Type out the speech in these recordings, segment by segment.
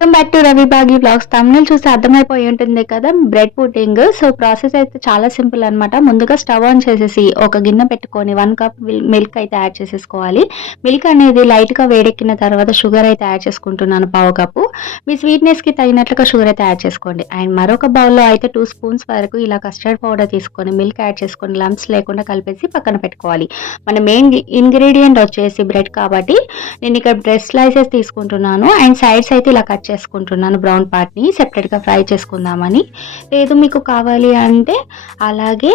Welcome back to Ravi Bagi blogs తమిళ చూసి అర్థమైపోయి ఉంటుంది కదా బ్రెడ్ పుడ్డింగ్ సో ప్రాసెస్ అయితే చాలా సింపుల్ అన్నమాట. ముందుగా స్టవ్ ఆన్ చేసేసి ఒక గిన్నె పెట్టుకొని వన్ కప్ మిల్క్ అయితే యాడ్ చేసేసుకోవాలి. మిల్క్ అనేది లైట్గా వేడెక్కిన తర్వాత షుగర్ అయితే యాడ్ చేసుకుంటున్నాను పావు కప్పు మీ స్వీట్నెస్కి తగినట్లుగా షుగర్ అయితే యాడ్ చేసుకోండి. అండ్ మరొక బౌల్లో అయితే టూ స్పూన్స్ వరకు ఇలా కస్టర్డ్ పౌడర్ తీసుకొని మిల్క్ యాడ్ చేసుకొని లంప్స్ లేకుండా కలిపేసి పక్కన పెట్టుకోవాలి. మన మెయిన్ ఇంగ్రీడియంట్ వచ్చేసి బ్రెడ్ కాబట్టి నేను ఇక్కడ బ్రెడ్ స్లైసెస్ తీసుకుంటున్నాను. అండ్ సైడ్స్ అయితే ఇలా కట్ చేసుకుంటున్నాను. బ్రౌన్ పార్ట్ని సెపరేట్గా ఫ్రై చేసుకుందామని. లేదు మీకు కావాలి అంటే అలాగే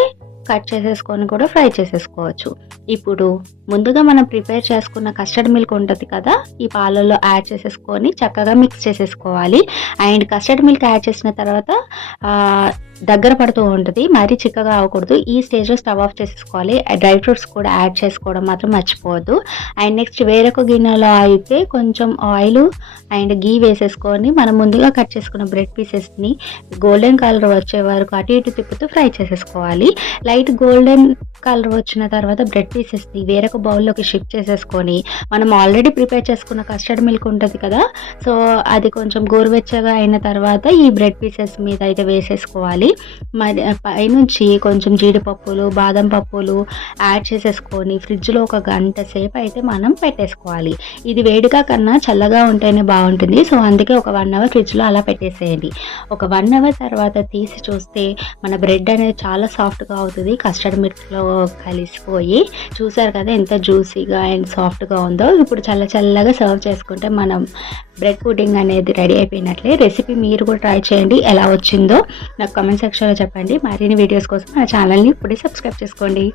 కట్ చేసేసుకొని కూడా ఫ్రై చేసేసుకోవచ్చు. ఇప్పుడు ముందుగా మనం ప్రిపేర్ చేసుకున్న కస్టర్డ్ మిల్క్ ఉంటుంది కదా ఈ పాలల్లో యాడ్ చేసేసుకొని చక్కగా మిక్స్ చేసేసుకోవాలి. అండ్ కస్టర్డ్ మిల్క్ యాడ్ చేసిన తర్వాత దగ్గర పడుతూ ఉంటుంది మరీ చిక్కగా అవ్వకూడదు. ఈ స్టేజ్లో స్టవ్ ఆఫ్ చేసేసుకోవాలి. డ్రై ఫ్రూట్స్ కూడా యాడ్ చేసుకోవడం మాత్రం మర్చిపోవద్దు. అండ్ నెక్స్ట్ వేరొక గిన్నెలో అయితే కొంచెం ఆయిల్ అండ్ గీ వేసేసుకొని మనం ముందుగా కట్ చేసుకున్న బ్రెడ్ పీసెస్ని గోల్డెన్ కలర్ వచ్చే వరకు అటు ఇటు తిప్పుతూ ఫ్రై చేసేసుకోవాలి. లైట్ గోల్డెన్ కలర్ వచ్చిన తర్వాత బ్రెడ్ పీసెస్ని వేరొక బౌల్లోకి షిఫ్ట్ చేసేసుకొని మనం ఆల్రెడీ ప్రిపేర్ చేసుకున్న కస్టర్డ్ మిల్క్ ఉంటుంది కదా సో అది కొంచెం గోరువెచ్చగా అయిన తర్వాత ఈ బ్రెడ్ పీసెస్ మీద అయితే వేసేసుకోవాలి. మరి పైనుంచి కొంచెం జీడిపప్పులు బాదం పప్పులు యాడ్ చేసేసుకొని ఫ్రిడ్జ్లో ఒక గంట సేపు అయితే మనం పెట్టేసుకోవాలి. ఇది వేడిగా కన్నా చల్లగా ఉంటేనే బాగుంటుంది. సో అందుకే ఒక వన్ అవర్ ఫ్రిడ్జ్లో అలా పెట్టేసేయండి. ఒక వన్ అవర్ తర్వాత తీసి చూస్తే మన బ్రెడ్ అనేది చాలా సాఫ్ట్గా అవుతుంది. కస్టర్డ్ మిల్క్లో కలిసిపోయి చూసారు కదా ఎంత జ్యూసీగా అండ్ సాఫ్ట్గా ఉందో. ఇప్పుడు చల్ల చల్లగా సర్వ్ చేసుకుంటే మనం బ్రెడ్ పుడ్డింగ్ అనేది రెడీ అయిపోయినట్లే. రెసిపీ మీరు కూడా ట్రై చేయండి. ఎలా వచ్చిందో నాకు కామెంట్ సెక్షన్లో చెప్పండి. మరిన్ని వీడియోస్ కోసం నా ఛానల్ని ఇప్పుడే సబ్స్క్రైబ్ చేసుకోండి.